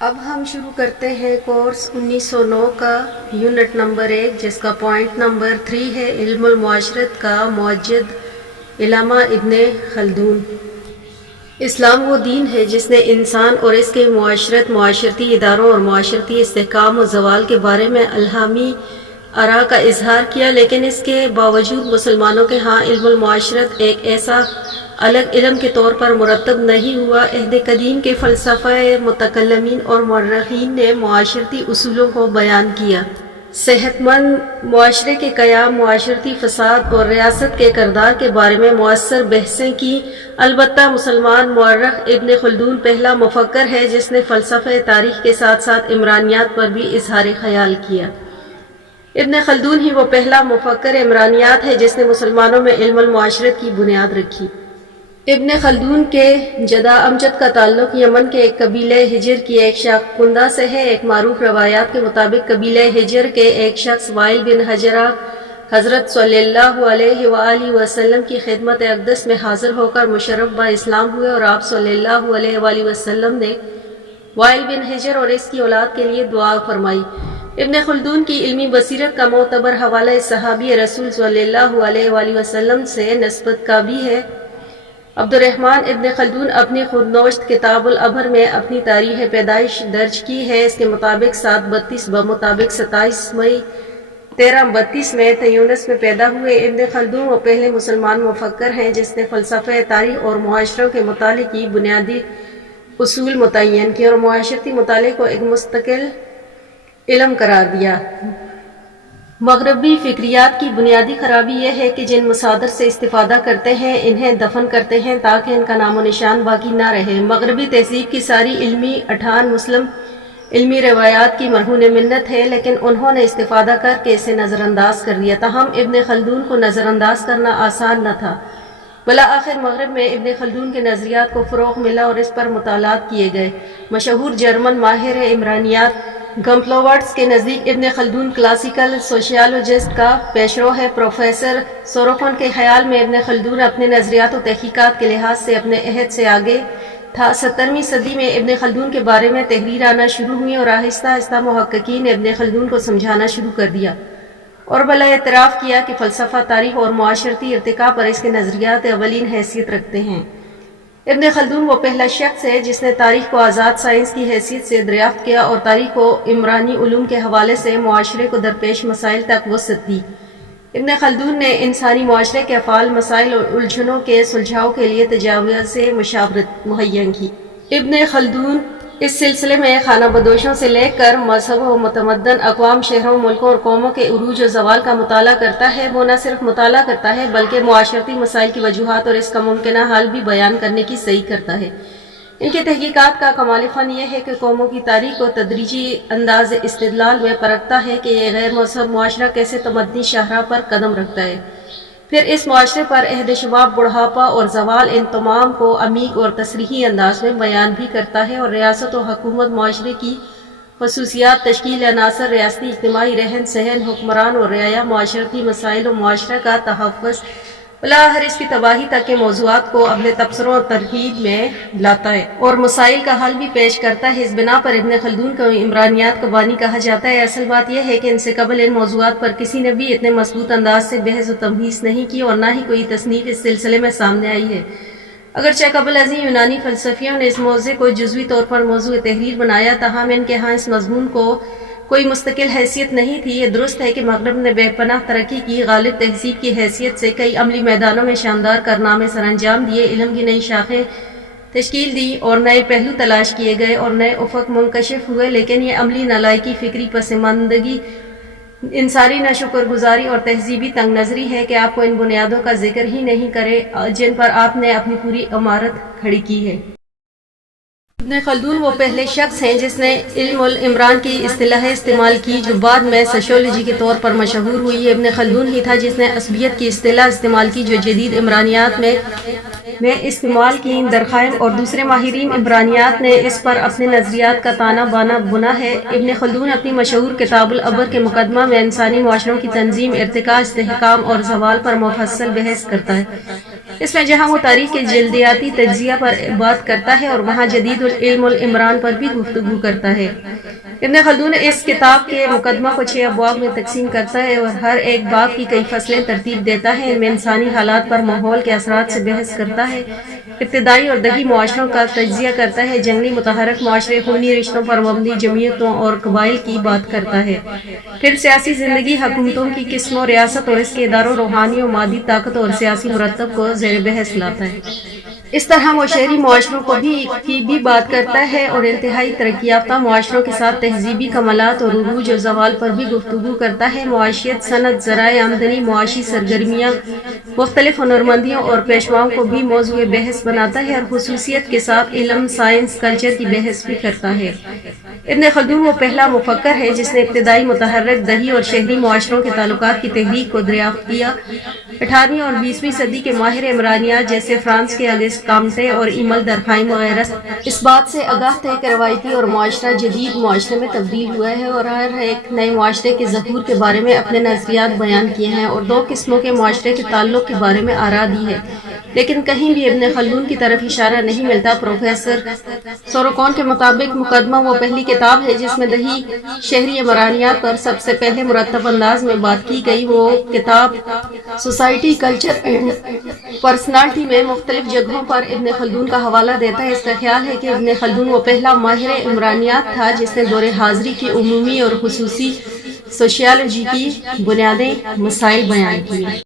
اب ہم شروع کرتے ہیں کورس 1909 کا یونٹ نمبر 1، جس کا پوائنٹ نمبر 3 ہے علم المعاشرت کا موجد علامہ ابن خلدون۔ اسلام وہ دین ہے جس نے انسان اور اس کے معاشرتی اداروں اور معاشرتی استحکام و زوال کے بارے میں الہامی آراء کا اظہار کیا، لیکن اس کے باوجود مسلمانوں کے ہاں علم المعاشرت ایک ایسا الگ علم کے طور پر مرتب نہیں ہوا۔ عہد قدیم کے فلسفہ متکلمین اور مورخین نے معاشرتی اصولوں کو بیان کیا۔ صحت مند معاشرے کے قیام، معاشرتی فساد اور ریاست کے کردار کے بارے میں مؤثر بحثیں کی۔ البتہ مسلمان مورخ ابن خلدون پہلا مفکر ہے جس نے فلسفہ تاریخ کے ساتھ ساتھ عمرانیات پر بھی اظہار خیال کیا۔ ابن خلدون ہی وہ پہلا مفکر عمرانیات ہے جس نے مسلمانوں میں علم المعاشرت کی بنیاد رکھی۔ ابن خلدون کے جدہ امجد کا تعلق یمن کے ایک قبیلہ ہجر کی ایک شاخ کندہ سے ہے۔ ایک معروف روایات کے مطابق قبیلہ ہجر کے ایک شخص وائل بن حجرہ حضرت صلی اللہ علیہ وآلہ وسلم کی خدمت اقدس میں حاضر ہو کر مشرف با اسلام ہوئے، اور آپ صلی اللہ علیہ وآلہ وسلم نے وائل بن حجر اور اس کی اولاد کے لیے دعا فرمائی۔ ابن خلدون کی علمی بصیرت کا معتبر حوالہ صحابی رسول صلی اللہ علیہ وآلہ وسلم سے نسبت کا بھی ہے۔ عبد الرحمن ابن خلدون اپنی خود نوشت کتاب العبر میں اپنی تاریخ پیدائش درج کی ہے۔ اس کے مطابق 732 بمطابق 27 مئی 1332 میں تیونس میں پیدا ہوئے۔ ابن خلدون وہ پہلے مسلمان مفکر ہیں جس نے فلسفہ تاریخ اور معاشروں کے مطالعے کی بنیادی اصول متعین کیے اور معاشرتی مطالعے کو ایک مستقل علم قرار دیا۔ مغربی فکریات کی بنیادی خرابی یہ ہے کہ جن مصادر سے استفادہ کرتے ہیں انہیں دفن کرتے ہیں تاکہ ان کا نام و نشان باقی نہ رہے۔ مغربی تہذیب کی ساری علمی اٹھان مسلم علمی روایات کی مرہون منت ہے، لیکن انہوں نے استفادہ کر کے اسے نظر انداز کر دیا۔ تاہم ابن خلدون کو نظر انداز کرنا آسان نہ تھا۔ بالآخر مغرب میں ابن خلدون کے نظریات کو فروغ ملا اور اس پر مطالعات کیے گئے۔ مشہور جرمن ماہر عمرانیات گمپلوورٹس کے نزدیک ابن خلدون کلاسیکل سوشیالوجسٹ کا پیشرو ہے۔ پروفیسر سوروفن کے خیال میں ابن خلدون اپنے نظریات و تحقیقات کے لحاظ سے اپنے عہد سے آگے تھا۔ 17ویں صدی میں ابن خلدون کے بارے میں تحریر آنا شروع ہوئی اور آہستہ آہستہ محققین نے ابن خلدون کو سمجھانا شروع کر دیا اور بلا اعتراف کیا کہ فلسفہ تاریخ اور معاشرتی ارتقاء پر اس کے نظریات اولین حیثیت رکھتے ہیں۔ ابن خلدون وہ پہلا شخص ہے جس نے تاریخ کو آزاد سائنس کی حیثیت سے دریافت کیا اور تاریخ کو عمرانی علوم کے حوالے سے معاشرے کو درپیش مسائل تک وسعت دی۔ ابن خلدون نے انسانی معاشرے کے افعال، مسائل اور الجھنوں کے سلجھاؤ کے لیے تجاویز مشاورت مہیا کی۔ ابن خلدون اس سلسلے میں خانہ بدوشوں سے لے کر مذہب و متمدن اقوام، شہروں، ملکوں اور قوموں کے عروج و زوال کا مطالعہ کرتا ہے۔ وہ نہ صرف مطالعہ کرتا ہے بلکہ معاشرتی مسائل کی وجوہات اور اس کا ممکنہ حل بھی بیان کرنے کی صحیح کرتا ہے۔ ان کی تحقیقات کا کمال فن یہ ہے کہ قوموں کی تاریخ کو تدریجی انداز استدلال میں پرکھتا ہے کہ یہ غیر مہذب معاشرہ کیسے تمدنی شاہراہ پر قدم رکھتا ہے، پھر اس معاشرے پر عہد شباب، بڑھاپا اور زوال، ان تمام کو عمیق اور تصریحی انداز میں بیان بھی کرتا ہے، اور ریاست و حکومت، معاشرے کی خصوصیات، تشکیل عناصر، ریاستی اجتماعی رہن سہن، حکمران اور رعایا، معاشرتی مسائل و معاشرہ کا تحفظ، بالآخر اس کی تباہی تک کے موضوعات کو اپنے تبصروں اور ترغیب میں لاتا ہے اور مسائل کا حل بھی پیش کرتا ہے۔ اس بنا پر ابن خلدون کو عمرانیات کا بانی کہا جاتا ہے۔ اصل بات یہ ہے کہ ان سے قبل ان موضوعات پر کسی نے بھی اتنے مضبوط انداز سے بحث و تمہیس نہیں کی اور نہ ہی کوئی تصنیف اس سلسلے میں سامنے آئی ہے۔ اگرچہ قبل ازیں یونانی فلسفیوں نے اس موضوع کو جزوی طور پر موضوع تحریر بنایا، تاہم ان کے ہاں اس مضمون کو کوئی مستقل حیثیت نہیں تھی۔ یہ درست ہے کہ مغرب نے بے پناہ ترقی کی، غالب تہذیب کی حیثیت سے کئی عملی میدانوں میں شاندار کارنامے سر انجام دیے، علم کی نئی شاخیں تشکیل دی اور نئے پہلو تلاش کیے گئے اور نئے افق منکشف ہوئے، لیکن یہ عملی نالائکی، فکری پسماندگی، انسانی ناشکر گزاری اور تہذیبی تنگ نظری ہے کہ آپ کو ان بنیادوں کا ذکر ہی نہیں کرے جن پر آپ نے اپنی پوری عمارت کھڑی کی ہے۔ ابن خلدون وہ پہلے شخص ہیں جس نے علم العمران کی اصطلاح استعمال کی جو بعد میں سوشیولوجی کے طور پر مشہور ہوئی۔ ابن خلدون ہی تھا جس نے عصبیت کی اصطلاح استعمال کی جو جدید عمرانیات میں میں استعمال کی درخائم اور دوسرے ماہرین عمرانیات نے اس پر اپنے نظریات کا تانا بانا بنا ہے۔ ابن خلدون اپنی مشہور کتاب العبر کے مقدمہ میں انسانی معاشروں کی تنظیم، ارتقاء، استحکام اور زوال پر مفصل بحث کرتا ہے۔ اس میں جہاں وہ تاریخ کے جلدیاتی تجزیہ پر بات کرتا ہے اور وہاں جدید علم العمران پر بھی گفتگو کرتا ہے۔ ابن خلدون اس کتاب کے مقدمہ کو 6 ابواب میں تقسیم کرتا ہے اور ہر ایک باب کی کئی فصلیں ترتیب دیتا ہے۔ ان میں انسانی حالات پر ماحول کے اثرات سے بحث کرتا ہے، ابتدائی اور دیہی معاشروں کا تجزیہ کرتا ہے، جنگلی متحرک معاشرے، خونی رشتوں پر مبنی جمعیتوں اور قبائل کی بات کرتا ہے، پھر سیاسی زندگی، حکومتوں کی قسم و ریاست اور اس کے اداروں، روحانی و مادی طاقت اور سیاسی مرتب کو زیر بحث لاتا ہے۔ اس طرح وہ شہری معاشروں کی بھی بات کرتا ہے اور انتہائی ترقی یافتہ معاشروں کے ساتھ تہذیبی کمالات اور عروج و زوال پر بھی گفتگو کرتا ہے۔ معاشیت، صنعت، ذرائع آمدنی، معاشی سرگرمیاں، مختلف ہنرمندیوں اور پیشواؤں کو بھی موضوع بحث بناتا ہے اور خصوصیت کے ساتھ علم، سائنس، کلچر کی بحث بھی کرتا ہے۔ ابن خلدون وہ پہلا مفکر ہے جس نے ابتدائی متحرک دیہی اور شہری معاشروں کے تعلقات کی تحریک کو دریافت کیا۔ 18ویں اور 20ویں صدی کے ماہر عمرانیات جیسے فرانس کے اگست کامٹے اور ایمل درخائم وغیرہ اس بات سے آگاہ تھے کہ روایتی اور معاشرہ جدید معاشرے میں تبدیل ہوا ہے اور ہر ایک نئے معاشرے کے ظہور کے بارے میں اپنے نظریات بیان کیے ہیں اور 2 قسموں کے معاشرے کے تعلق کے بارے میں آراء دی ہے، لیکن کہیں بھی ابن خلدون کی طرف اشارہ نہیں ملتا۔ پروفیسر سوروکون کے مطابق مقدمہ وہ پہلی کتاب ہے جس میں دیہی شہری عمرانیات پر سب سے پہلے مرتب انداز میں بات کی گئی۔ وہ کتاب سوسائٹی، کلچر اینڈ پرسنالٹی میں مختلف جگہوں پر ابن خلدون کا حوالہ دیتا ہے۔ اس کا خیال ہے کہ ابن خلدون وہ پہلا ماہر عمرانیات تھا جس نے دور حاضری کی عمومی اور خصوصی سوشیالوجی کی بنیادی مسائل بیان کیے۔